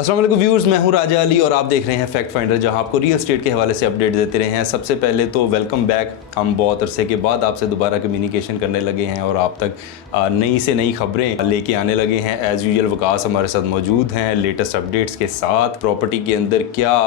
अस्सलाम वालेकुम व्यूअर्स, मैं हूं राजा अली और आप देख रहे हैं फैक्ट फाइंडर, जहां आपको रियल एस्टेट के हवाले से अपडेट देते रहे हैं। सबसे पहले तो वेलकम बैक। हम बहुत अरसे के बाद आपसे दोबारा कम्युनिकेशन करने लगे हैं और आप तक नई से नई खबरें लेके आने लगे हैं। एज़ यूजुअल वकास हमारे साथ मौजूद हैं लेटेस्ट अपडेट्स के साथ। प्रॉपर्टी के अंदर क्या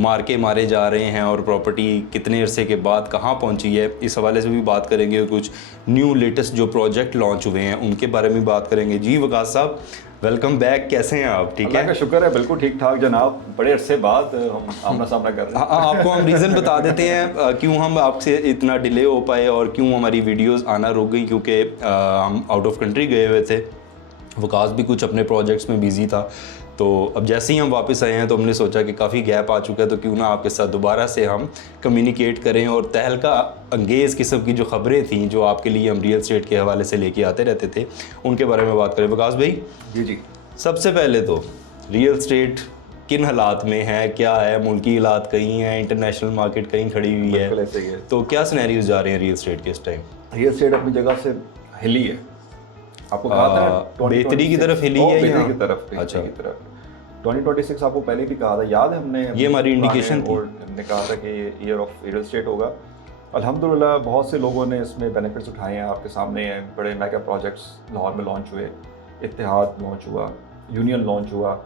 मार्के मारे जा रहे हैं और प्रॉपर्टी कितने अरसे के बाद कहाँ पहुँची है, इस हवाले से भी बात करेंगे। और कुछ न्यू लेटेस्ट जो प्रोजेक्ट लॉन्च हुए हैं उनके बारे में बात करेंगे। जी वकास साहब, वेलकम बैक। कैसे हैं आप? ठीक है, अल्लाह का शुक्र है, बिल्कुल ठीक ठाक जनाब। बड़े अरसे बाद हम आमना सामना कर रहे हैं। आपको हम रीज़न बता देते हैं क्यों हम आपसे इतना डिले हो पाए और क्यों हमारी वीडियोस आना रुक गई, क्योंकि हम आउट ऑफ कंट्री गए हुए थे। वकास भी कुछ अपने प्रोजेक्ट्स में बिजी था, तो अब जैसे ही हम वापस आए हैं तो हमने सोचा कि काफ़ी गैप आ चुका है, तो क्यों ना आपके साथ दोबारा से हम कम्युनिकेट करें और तहलका अंगेज़ किस्म की जो खबरें थी जो आपके लिए हम रियल एस्टेट के हवाले से लेके आते रहते थे उनके बारे में बात करें। वकास भाई जी जी, सबसे पहले तो रियल एस्टेट किन हालात में है, क्या है? मुल्की हालात कहीं हैं, इंटरनेशनल मार्केट कहीं खड़ी हुई है, बिल्कुल ऐसे ही है। तो क्या सिनेरियोज जा रहे हैं रियल एस्टेट के इस टाइम? रियल एस्टेट अपनी जगह से हिली है। आपको कहा था बेहतरी की तरफ हिली है बेहतरी या? की तरफ, अच्छा, की तरफ 2026 आपको पहले भी कहा था, याद है? हमने ये हमारी इंडिकेशन थी। हमने कहा था कि ये ईयर ऑफ रियल एस्टेट होगा। अल्हम्दुलिल्लाह बहुत से लोगों ने इसमें बेनिफिट्स उठाए हैं। आपके सामने हैं, बड़े मेगा प्रोजेक्ट्स लाहौर में लॉन्च हुए, इत्तेहाद लॉन्च हुआ, यूनियन लॉन्च हुआ।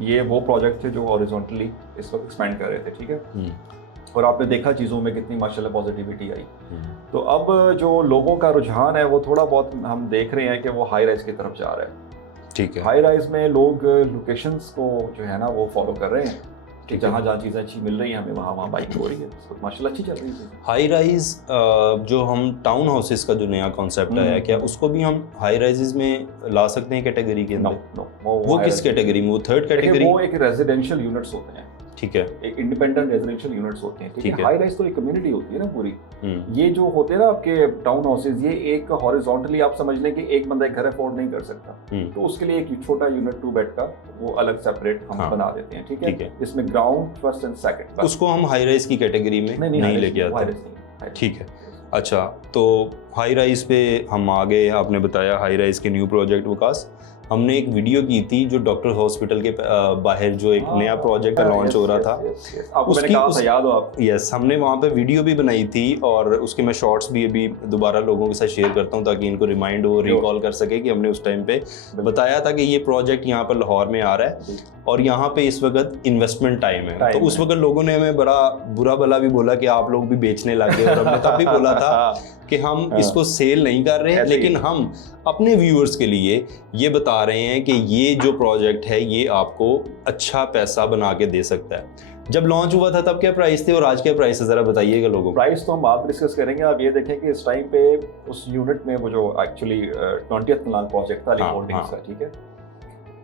ये वो प्रोजेक्ट थे जो हॉरिजॉन्टली इस वक्त एक्सपेंड कर रहे थे, ठीक है। और आपने देखा चीज़ों में कितनी माशाल्लाह पॉजिटिविटी आई। तो अब जो लोगों का रुझान है वो थोड़ा बहुत हम देख रहे हैं कि वो हाई राइज की तरफ जा रहा है। ठीक है, हाई राइज में लोग लोकेशंस को जो है ना वो फॉलो कर रहे हैं कि जहाँ जहाँ चीज़ें अच्छी मिल रही हैं हमें वहाँ बाइक हो रही है। माशाल्लाह अच्छी चल रही है। हाई राइज जो हम टाउन हाउसेस का जो नया कॉन्सेप्ट आया है, क्या उसको भी हम हाई राइजेस में ला सकते हैं कैटेगरी के अंदर? वो किस कैटेगरी में? वो थर्ड कैटेगरी? वो एक रेजिडेंशियल यूनिट्स होते हैं, ठीक है, एक इंडिपेंडेंट रेजिडेंशियल यूनिट्स होते हैं, ठीक है। हाई राइज तो एक कम्युनिटी होती है ना पूरी। ये जो होते हैं ना आपके टाउन हाउसेज, ये एक हॉरिजॉन्टली आप समझ लें कि एक बंदा एक घर अफोर्ड नहीं कर सकता, तो उसके लिए एक छोटा यूनिट 2 बेड का वो अलग सेपरेट हम बना देते हैं, ठीक है। इसमें ग्राउंड, फर्स्ट एंड सेकंड, उसको हम हाई राइज की कैटेगरी में नहीं लेके आते, ठीक है। अच्छा, तो हाई राइज पे हम आ गए। आपने बताया हाई राइज के न्यू प्रोजेक्ट। वकास, हमने एक वीडियो की थी जो डॉक्टर हॉस्पिटल के बाहर जो एक नया प्रोजेक्ट लॉन्च हो रहा था, उसकी याद हो आप? यस, हमने वहाँ पे वीडियो भी बनाई थी और उसके मैं शॉर्ट्स भी अभी दोबारा लोगों के साथ शेयर करता हूँ ताकि इनको रिमाइंड हो, रिकॉल कर सके कि हमने उस टाइम पे बताया था कि ये प्रोजेक्ट यहाँ पर लाहौर में आ रहा है और यहाँ पे इस वक्त इन्वेस्टमेंट टाइम है। तो उस वक्त लोगों ने हमें बड़ा बुरा भला भी बोला कि आप लोग भी बेचने लगे, और हमने तब भी बोला था कि हम इसको सेल नहीं कर रहे हैं, लेकिन हम अपने व्यूअर्स के लिए ये बता रहे हैं कि ये जो प्रोजेक्ट है ये आपको अच्छा पैसा बना के दे सकता है। जब लॉन्च हुआ था तब क्या प्राइस थे और आज क्या प्राइस है, जरा बताइएगा लोगों को। प्राइस तो हम आप डिस्कस करेंगे। आप ये देखें कि इस टाइम पे उस यूनिट में वो जो एक्चुअली 20th कनाल प्रोजेक्ट था होल्डिंग्स का, ठीक है,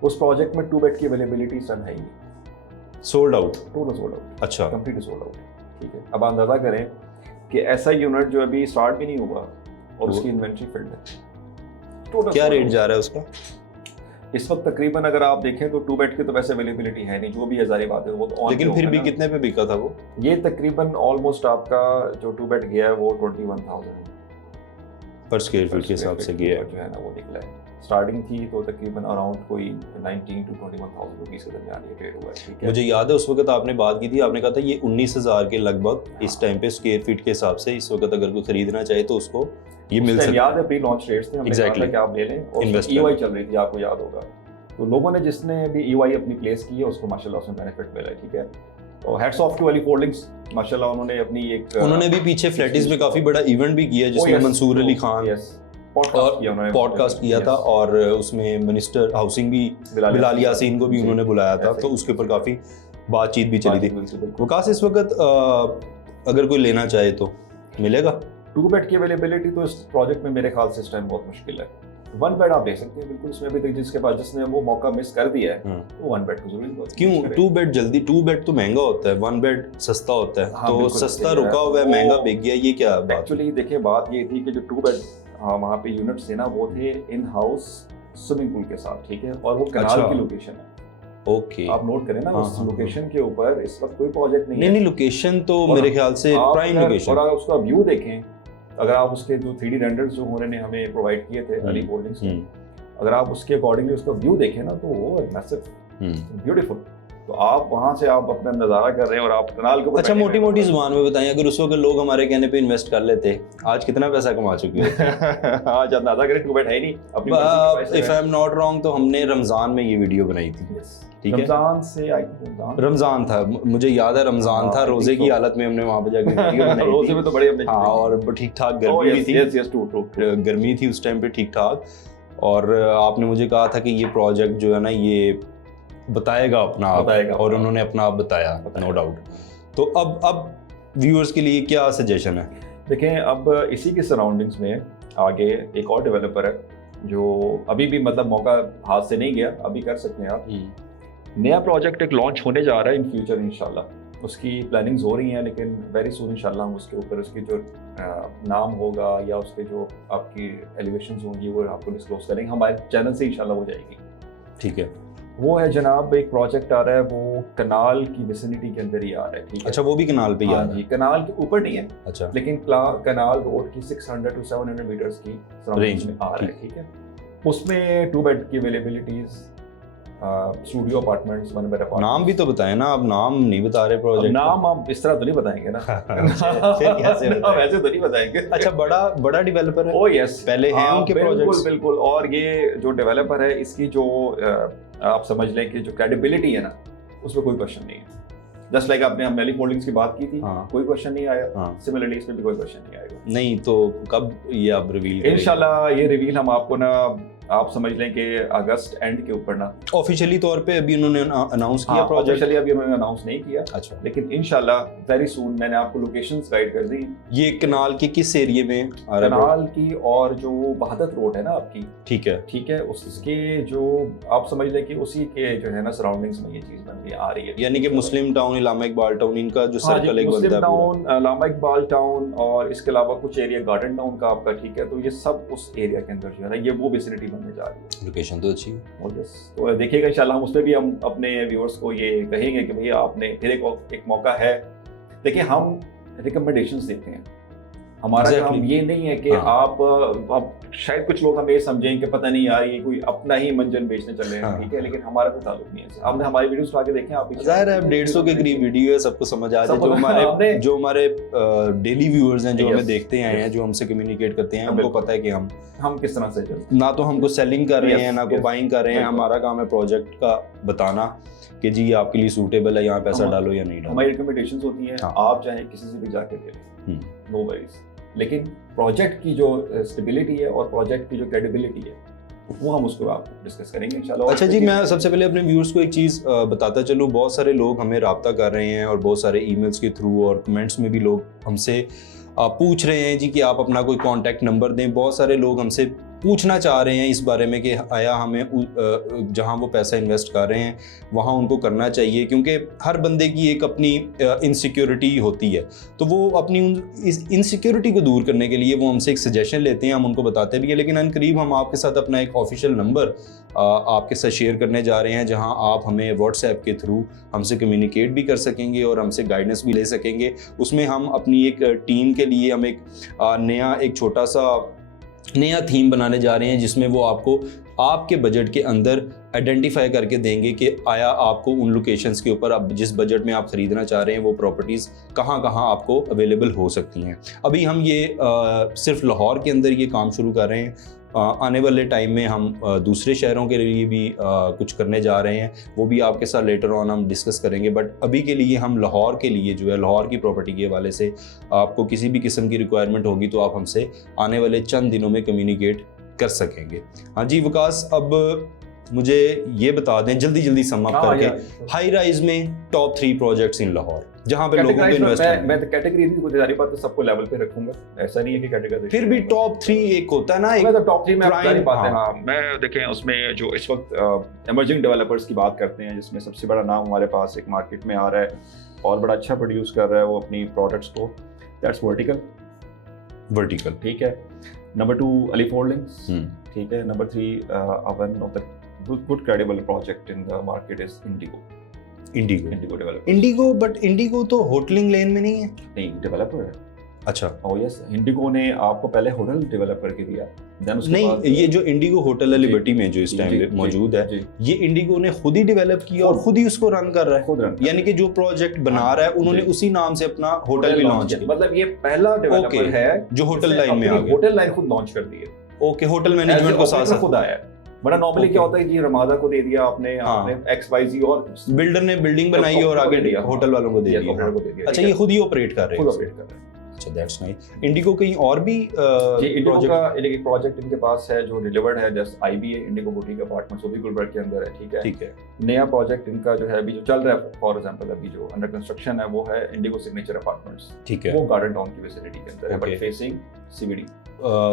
उस प्रोजेक्ट में 2 बेड की अवेलेबिलिटी सन है ही नहीं, sold out, total sold out. अच्छा, कंप्लीटली सोल्ड आउट, ठीक है। अब अंदाजा करें कि ऐसा यूनिट जो अभी स्टार्ट भी नहीं हुआ और उसकी इन्वेंट्री फिल्ड है। क्या रेट जा रहा है उसका इस वक्त? तकरीबन अगर आप देखें तो 2 बेड की तो वैसे अवेलेबिलिटी है नहीं, जो भी हज़ारी बात है वो तो, लेकिन फिर भी कितने पे बिका था वो? ये तकरीबन ऑलमोस्ट आपका जो 2 बेड गया है वो 21,000 पर स्क्वायर फीट के हिसाब से गया जो है ना वो निकला है। स्टार्टिंग थी तो तकरीबन अराउंड कोई 19 to 21,000 रुपीस के दरमियान ये ट्रेड हुआ है, ठीक है। मुझे याद है उस वक्त आपने बात की थी, आपने कहा था ये 19,000 के लगभग इस टाइम पे स्क्वायर फीट के हिसाब से इस वक्त अगर कोई खरीदना चाहे तो उसको ये मिल सकता है। याद है प्री लॉन्च रेट्स थे, हमने कहा था कि आप ले लें, और ईओआई चल रही थी, आपको याद होगा। तो लोगों ने जिसने भी ईओआई अपनी प्लेस की है उसको माशाल्लाह उसमें बेनिफिट मिला है, ठीक है। और heads off to Ali holdings, माशाल्लाह उन्होंने अपनी एक उन्होंने भी पीछे फ्लैटिस में काफी बड़ा इवेंट भी किया जिसमें मंसूर अली खान पॉडकास्ट किया था और उसमें मिनिस्टर हाउसिंग भी बिलाल यासीन को भी उन्होंने बुलाया था, तो उसके ऊपर काफी बातचीत भी चली थी। वकास, इस वक्त अगर कोई लेना चाहे तो मिलेगा? 2 बेड की अवेलेबिलिटी तो इस प्रोजेक्ट में मेरे ख्याल से इस टाइम बहुत मुश्किल है। 1 बेड आप ले सकते हैं बिल्कुल, उसमें भी जिसके पास जिसने वो मौका मिस कर दिया है वो 1 बेड को जरूर। क्यों 2 बेड जल्दी? 2 बेड तो महंगा होता है, 1 बेड सस्ता होता है। हाँ, तो सस्ता रुका हुआ है, महंगा बिक गया, ये क्या बात? एक्चुअली देखिए बात ये थी कि जो 2 बेड वहाँ पे यूनिट्स थे ना वो थे इन हाउस स्विमिंग पूल के साथ, ठीक है, और वो कनाल की लोकेशन है। ओके, आप नोट करें ना उस लोकेशन के ऊपर इस वक्त कोई प्रोजेक्ट नहीं है। नहीं, लोकेशन तो मेरे ख्याल से प्राइम लोकेशन। और अगर उसका व्यू देखें, अगर आप उसके जो 3D रेंडर्स जो उन्होंने हमें प्रोवाइड किए थे अली होल्डिंग्स ने, अगर आप उसके अकॉर्डिंगली उसका व्यू देखें ना तो वो मैसिव ब्यूटीफुल। तो आप वहाँ से आप अपना नज़ारा कर रहे हैं और आप कनाल के ऊपर अच्छा, बैठे मोटी हैं। मोटी जुबान में बताएं, अगर उस वक्त लोग हमारे कहने पे इन्वेस्ट कर लेते, आज कितना पैसा कमा चुके होते? आज अंदाजा करें, बैठा ही नहीं अपनी मर्जी की if I am not wrong तो हमने रमजान में ये वीडियो बनाई थी। ठीक है, रमजान से रमजान था, मुझे याद है रमजान था, रोजे की हालत में हमने वहाँ पे जाके वीडियो बनाई रोजे थी। में तो बड़े हमने हाँ, और ठीक ठाक गर्मी भी थी, गर्मी थी उस टाइम पे ठीक ठाक। और आपने मुझे कहा था कि ये प्रोजेक्ट जो है ना ये बताएगा अपना आप, और उन्होंने अपना आप बताया, नो डाउट। तो अब व्यूअर्स के लिए क्या सजेशन है? देखें, अब इसी के सराउंडिंग्स में आगे एक और डेवलपर है जो अभी भी मतलब मौका हाथ से नहीं गया, अभी कर सकते हैं आप। नया प्रोजेक्ट एक लॉन्च होने जा रहा है इन फ्यूचर इंशाल्लाह, उसकी प्लानिंग्स हो रही हैं, लेकिन वेरी सून इंशाल्लाह हम उसके ऊपर उसकी जो नाम होगा या उसके जो आपकी एलिवेशंस होंगी वो आपको डिस्क्लोज करेंगे, हमारे चैनल से इंशाल्लाह हो जाएगी। ठीक है, वो है जनाब, एक प्रोजेक्ट आ रहा है, वो कनाल की विसिनिटी के अंदर ही आ रहा है। ठीक है, अच्छा, वो भी कनाल पे ही आ हाँ रहा है? जी, कनाल के ऊपर नहीं है, अच्छा, लेकिन कनाल रोड की 600 to 700 मीटर्स की रेंज में आ रहा है। ठीक है, उसमें 2 बेड की availabilities, studio apartments, 1 bed apartment. नाम भी तो बताएं ना, आप नाम नहीं बता रहे प्रोजेक्ट। नाम आप इस तरह तो नहीं बताएंगे ना। फिर कैसे नाम ऐसे तो नहीं बताएंगे। अच्छा, बड़ा डेवलपर है? ओ यस, पहले हैं उनके प्रोजेक्ट्स? बिल्कुल। और ये जो डेवलपर है, इसकी जो आप समझ लें कि जो क्रेडिबिलिटी है ना, उसमें कोई क्वेश्चन नहीं है। जस्ट लाइक आपने हम मेलिक होल्डिंग्स की बात की थी, हाँ, कोई क्वेश्चन नहीं आया। हाँ, सिमिलरली इसमें भी कोई क्वेश्चन नहीं आएगा। नहीं तो कब ये आप रिवील करेंगे? इंशाल्लाह ये रिवील हम आपको ना, आप समझ लें कि अगस्त एंड के ऊपर ना, ऑफिशियली तौर पे अभी उन्होंने अनाउंस किया प्रोजेक्ट? ऑफिशियली अभी उन्होंने अनाउंस नहीं किया। अच्छा, लेकिन इंशाल्लाह वेरी सून मैंने आपको लोकेशंस गाइड कर दी। ये कनाल के किस एरिया में आ रहा है? कनाल की, और जो वहादत रोड है ना आपकी, ठीक है, उसके जो आप समझ लें कि उसी के जो है ना सराउंडिंग्स में ये चीज बन रही आ रही है। यानी कि मुस्लिम टाउन, इलामा इकबाल टाउन, इनका जो सर्कल एक बनता मुस्लिम है टाउन, इलामा इकबाल टाउन, और इसके अलावा कुछ एरिया गार्डन टाउन का आपका। ठीक है, तो ये सब उस एरिया के अंदर जो है ना, ये वो विसिनिटी बनने जा रही है। लोकेशन तो अच्छी है। तो देखिएगा इंशाल्लाह, हम उस पर भी हम अपने व्यूअर्स को ये कहेंगे कि भैया आपने फिर एक मौका है। देखिए, हम रिकमेंडेशंस देते हैं, हमारा काम ये नहीं है कि आप अब शायद कुछ लोग हमें समझें कि पता नहीं यार ये कोई अपना ही मंजन बेचने चले हैं। ठीक है, लेकिन हमारा कोई ताल्लुक नहीं है। आपने हमारी वीडियोस उठा के देखें, आप जाहिर है 150 के करीब वीडियो है, सबको समझ आ जाए। जो हमारे डेली व्यूअर्स हैं, जो हमें देखते आए हैं, जो हमसे कम्युनिकेट करते हैं, उनको पता है कि हम किस तरह से, ना तो हमको सेलिंग कर रहे हैं, ना को बाइंग कर रहे हैं। हमारा काम है प्रोजेक्ट का बताना कि जी आपके लिए सूटेबल है, यहाँ पैसा डालो या नहीं डालो। हमारी रिकमेंडेशंस होती हैं, आप चाहे किसी से भी जाके ले लें, नो वरीज। लेकिन प्रोजेक्ट की जो स्टेबिलिटी है और प्रोजेक्ट की जो क्रेडिबिलिटी है, वो हम उसको आप डिस्कस करेंगे इंशाल्लाह। अच्छा जी, मैं सबसे पहले अपने व्यूअर्स को एक चीज़ बताता चलूँ। बहुत सारे लोग हमें रब्ता कर रहे हैं और बहुत सारे ईमेल्स के थ्रू और कमेंट्स में भी लोग हमसे पूछ रहे हैं जी कि आप अपना कोई कॉन्टैक्ट नंबर दें। बहुत सारे लोग हमसे पूछना चाह रहे हैं इस बारे में कि आया हमें जहां वो पैसा इन्वेस्ट कर रहे हैं वहां उनको करना चाहिए, क्योंकि हर बंदे की एक अपनी इनसिक्योरिटी होती है। तो वो अपनी इस इनसिक्योरिटी को दूर करने के लिए वो हमसे एक सजेशन लेते हैं, हम उनको बताते भी हैं। लेकिन अनकरीब हम आपके साथ अपना एक ऑफिशियल नंबर आपके साथ शेयर करने जा रहे हैं, जहां आप हमें व्हाट्सएप के थ्रू हमसे कम्युनिकेट भी कर सकेंगे और हमसे गाइडेंस भी ले सकेंगे। उसमें हम अपनी एक टीम के लिए हम एक छोटा सा नया थीम बनाने जा रहे हैं, जिसमें वो आपको आपके बजट के अंदर आइडेंटिफाई करके देंगे कि आया आपको उन लोकेशंस के ऊपर आप जिस बजट में आप ख़रीदना चाह रहे हैं वो प्रॉपर्टीज़ कहाँ कहाँ आपको अवेलेबल हो सकती हैं। अभी हम ये सिर्फ लाहौर के अंदर ये काम शुरू कर रहे हैं। आने वाले टाइम में हम दूसरे शहरों के लिए भी कुछ करने जा रहे हैं, वो भी आपके साथ लेटर ऑन हम डिस्कस करेंगे। बट अभी के लिए हम लाहौर के लिए जो है, लाहौर की प्रॉपर्टी के हवाले से आपको किसी भी किस्म की रिक्वायरमेंट होगी तो आप हमसे आने वाले चंद दिनों में कम्युनिकेट कर सकेंगे। हाँ जी विकास, अब मुझे ये बता दें जल्दी सम अप करके, हाई राइज में टॉप 3 प्रोजेक्ट्स इन लाहौर जहां पे लोगों को इन्वेस्ट करना है। मैं तो कैटेगरी की गुजारी बात तो सबको लेवल पे रखूंगा, ऐसा नहीं है कि कैटेगरी। फिर भी टॉप 3 एक होता है ना, एक तो टॉप 3 में सारी बातें। हाँ, मैं देखें उसमें जो इस वक्त इमर्जिंग डेवलपर्स की बात करते हैं, जिसमें सबसे बड़ा नाम हमारे पास एक मार्केट में आ रहा है और बड़ा अच्छा प्रोड्यूस कर रहा है वो अपनी प्रोडक्ट्स को, दैट्स वर्टिकल। ठीक है। Number 2 Alif holdings. ठीक है। Number 3 one of the good credible project in the market is Indigo developer. Indigo, but Indigo तो होटलिंग लेन में नहीं है। नहीं, डेवलपर है। अच्छा, और यस, इंडिगो ने आपको पहले होटल डेवलप करके दिया, देन उसके नहीं बाद ये जो इंडिगो होटल है जी, लिबर्टी में जो इस जी, टाइम जी, पे जी, मौजूद है, जी, ये इंडिगो ने खुद ही डेवलप किया और खुद। खुद ही उसको रन कर रहा है, खुद रन यानी कि जो प्रोजेक्ट बना रहा है उन्होंने जी। उसी नाम से अपना होटल भी लॉन्च किया, मतलब ये पहला डेवलपर Okay, है जो होटल जिसने लाइन में आ अपनी गया। होटल लाइन खुद लॉन्च कर दी है, ओके, होटल मैनेजमेंट को साथ साथ खुद आया है। बड़ा नॉर्मली क्या होता है कि रमादा को दे दिया आपने, हाँ। आपने XYZ और बिल्डर ने बिल्डिंग बनाई और आगे दिया, होटल वालों को दे Yes, दिया। operator को दे दिया, अच्छा, ठीक ये है? खुद ही ऑपरेट कर रहे खुद हैं। ऑपरेट कर रहे हैं। अच्छा, दैट्स नाइस। इंडिगो कहीं और भी जी, इंडिगो प्रोजेक्ट? का एक प्रोजेक्ट इनके पास है जो डिलीवर्ड है, just IBA Indigo boutique apartments, वो भी गुलबर्ग के अंदर है, ठीक है? ठीक है, नया प्रोजेक्ट इनका जो है अभी जो चल रहा है, फॉर एग्जांपल अभी जो अंडर कंस्ट्रक्शन है वो है इंडिगो सिग्नेचर अपार्टमेंट्स, ठीक है, वो गार्डन टाउन की विसिनिटी के अंदर है, Okay. But facing CBD।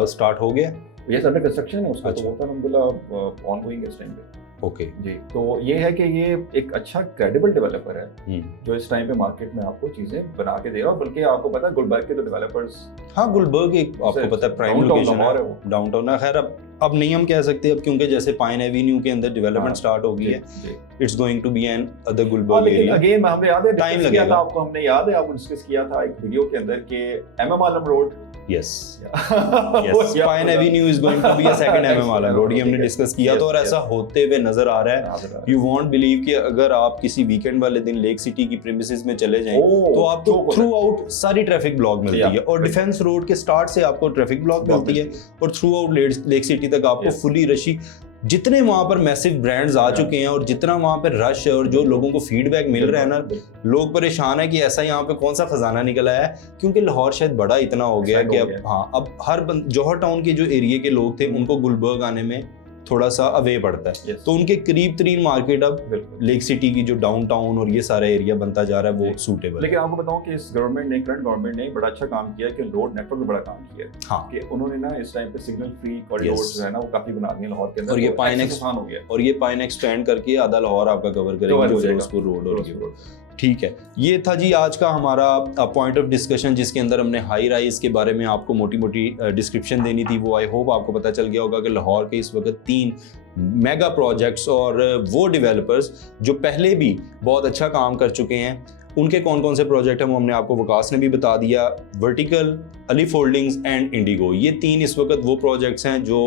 Start हो गया। यस, अंडर कंस्ट्रक्शन है उसका, तो अच्छा। वो तो अल्हम्दुलिल्लाह ऑनगोइंग है इस टाइम पे। ओके, जी, तो ये है कि ये एक अच्छा क्रेडिबल डेवलपर है हम्म, जो इस टाइम पे मार्केट में आपको चीजें बना के दे रहा है, बल्कि आपको पता है गुलबर्ग के जो डेवलपर्स हाँ गुलबर्ग एक आपको पता है प्राइम लोकेशन है, वो डाउनटाउन है। खैर अब नहीं हम कह सकते अब, क्योंकि जैसे पाइन एवेन्यू के अंदर डेवलपमेंट हाँ, स्टार्ट हो गई है, जी। It's going to be another हाँ, गुलबर्ग लेकिन एरिया। अगेन हमें याद है Time डिस्कस किया लगेगा। था, आपको हमने याद है, आपको डिस्कस किया था एक वीडियो के अंदर के MM Alam road, yes yes, pine avenue is going to be a second MM Alam road, ये हमने डिस्कस किया था और ऐसा होते हुए नजर आ रहा है। यू वॉन्ट बिलीव कि अगर आप किसी वीकेंड वाले दिन लेक सिटी की प्रीमिसेस में चले जाएं तो आपको थ्रू आउट सारी ट्रैफिक ब्लॉक मिलती है, और डिफेंस रोड के स्टार्ट से आपको ट्रैफिक ब्लॉक मिलती है, और थ्रू आउट लेक सिटी तक आपको फुली रशी, जितने वहां पर मैसिव ब्रांड्स आ चुके हैं और जितना वहां पर रश है और जो लोगों को फीडबैक मिल रहा है ना, लोग परेशान है कि ऐसा यहाँ पे कौन सा खजाना निकला है, क्योंकि लाहौर शायद बड़ा इतना हो गया कि अब हाँ, अब हर जौहर टाउन के जो एरिया के लोग थे उनको गुलबर्ग आने में थोड़ा सा अवे पड़ता है, तो उनके करीब तरीन मार्केट अब लेक सिटी की जो डाउनटाउन और ये सारा एरिया बनता जा रहा है वो सूटेबल। लेकिन आपको बताऊं कि इस गवर्नमेंट ने, करंट गवर्नमेंट ने बड़ा अच्छा काम किया कि रोड नेटवर्क में बड़ा काम किया है। हाँ, कि उन्होंने ना इस टाइम पे सिग्नल फ्री कॉरिडोर्स जो है ना वो काफी बना दिए लाहौर के अंदर, और ये पाइन आसान हो गया, और ये पाइन एक्सपेंड करके आधा लाहौर आपका कवर करेंगे, जो फिरोजपुर रोड और ये। ठीक है, ये था जी आज का हमारा पॉइंट ऑफ डिस्कशन, जिसके अंदर हमने हाई राइज के बारे में आपको मोटी मोटी डिस्क्रिप्शन देनी थी। वो आई होप आपको पता चल गया होगा कि लाहौर के इस वक्त 3 मेगा प्रोजेक्ट्स और वो डेवलपर्स जो पहले भी बहुत अच्छा काम कर चुके हैं, उनके कौन कौन से प्रोजेक्ट हैं वो हमने आपको वकास ने भी बता दिया। Vertical, Alif holdings and Indigo, ये 3 इस वक्त वो प्रोजेक्ट्स हैं जो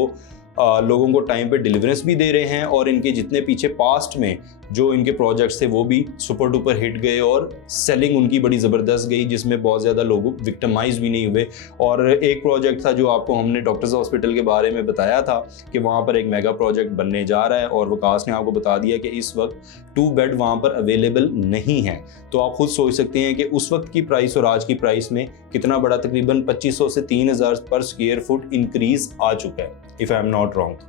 लोगों को टाइम पे डिलीवरेंस भी दे रहे हैं, और इनके जितने पीछे पास्ट में जो इनके प्रोजेक्ट्स थे वो भी सुपर डुपर हिट गए और सेलिंग उनकी बड़ी ज़बरदस्त गई, जिसमें बहुत ज़्यादा लोग विक्टिमाइज भी नहीं हुए। और एक प्रोजेक्ट था जो आपको हमने डॉक्टर्स हॉस्पिटल के बारे में बताया था कि वहाँ पर एक मेगा प्रोजेक्ट बनने जा रहा है, और वकास ने आपको बता दिया कि इस वक्त 2 बेड वहाँ पर अवेलेबल नहीं है। तो आप खुद सोच सकते हैं कि उस वक्त की प्राइस और आज की प्राइस में कितना बड़ा, तकरीबन 2500 से 3000 पर स्क्वायर फुट इंक्रीज आ चुका है, if I am not wrong.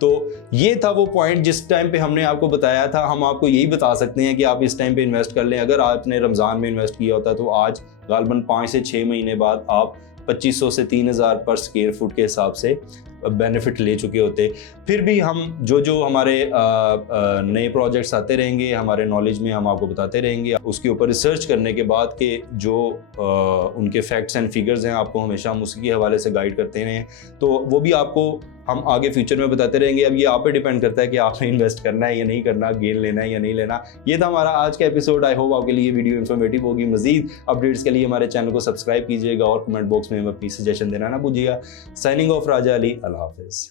तो ये था वो पॉइंट जिस टाइम पे हमने आपको बताया था। हम आपको यही बता सकते हैं कि आप इस टाइम पे इन्वेस्ट कर लें। अगर आपने रमज़ान में इन्वेस्ट किया होता तो आज गालबन 5 से 6 महीने बाद आप 2500 से 3000 पर स्क्वायर फुट के हिसाब से बेनिफिट ले चुके होते। फिर भी हम जो हमारे नए प्रोजेक्ट्स आते रहेंगे, हमारे नॉलेज में हम आपको बताते रहेंगे, उसके ऊपर रिसर्च करने के बाद के जो उनके फैक्ट्स एंड फिगर्स हैं आपको हमेशा हम उसी के हवाले से गाइड करते हैं, तो वो भी आपको हम आगे फ्यूचर में बताते रहेंगे। अब ये आप पे डिपेंड करता है कि आपने इन्वेस्ट करना है या नहीं करना, गेन लेना है या नहीं लेना। ये था हमारा आज का एपिसोड। आई होप आपके लिए वीडियो इन्फॉर्मेटिव होगी। मजीद अपडेट्स के लिए हमारे चैनल को सब्सक्राइब कीजिएगा और कमेंट बॉक्स में अपनी सजेशन देना ना भूलिएगा। साइनिंग ऑफ, राजा अली, अल्लाह हाफिज़।